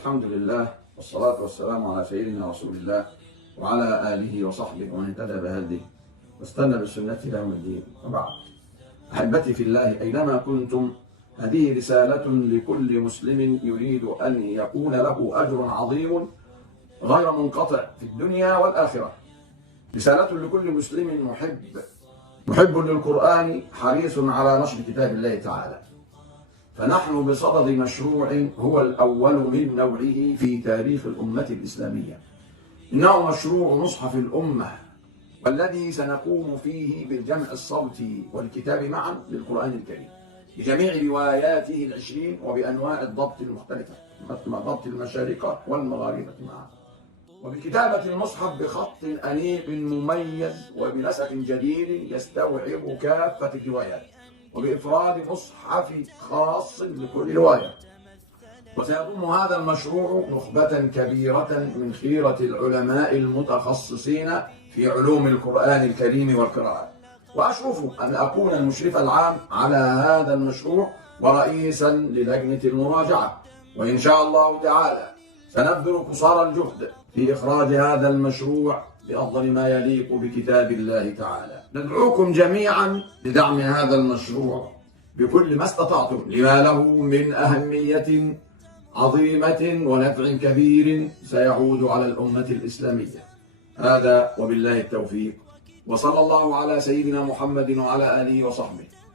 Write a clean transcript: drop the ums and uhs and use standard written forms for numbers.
الحمد لله والصلاة والسلام على سيدنا رسول الله وعلى آله وصحبه ومن اهتدى بهديه واستنى بسنته إلى يوم الدين. وبعد، أحبتي في الله أينما كنتم، هذه رسالة لكل مسلم يريد أن يكون له أجر عظيم غير منقطع في الدنيا والآخرة. رسالة لكل مسلم محب للقرآن، حريص على نشر كتاب الله تعالى. فنحن بصدد مشروع هو الأول من نوعه في تاريخ الأمة الإسلامية. إنه مشروع مصحف الأمة، والذي سنقوم فيه بالجمع الصوتي والكتاب معا للقرآن الكريم بجميع رواياته 20 وبأنواع الضبط المختلفة، مثل ضبط المشارقة والمغاربة معا، وبكتابة المصحف بخط أنيق مميز وبنسق جديد يستوعب كافة الروايات، وبإفراد مصحف خاص لكل رواية. وسيضم هذا المشروع نخبة كبيرة من خيرة العلماء المتخصصين في علوم القرآن الكريم والقراءات. وأشرف أن أكون المشرف العام على هذا المشروع ورئيسا للجنة المراجعة، وإن شاء الله تعالى سنبذل قصارى الجهد في إخراج هذا المشروع بأفضل ما يليق بكتاب الله تعالى. ندعوكم جميعا لدعم هذا المشروع بكل ما استطعتم، لما له من أهمية عظيمة ونفع كبير سيعود على الأمة الإسلامية. هذا وبالله التوفيق، وصلى الله على سيدنا محمد وعلى آله وصحبه.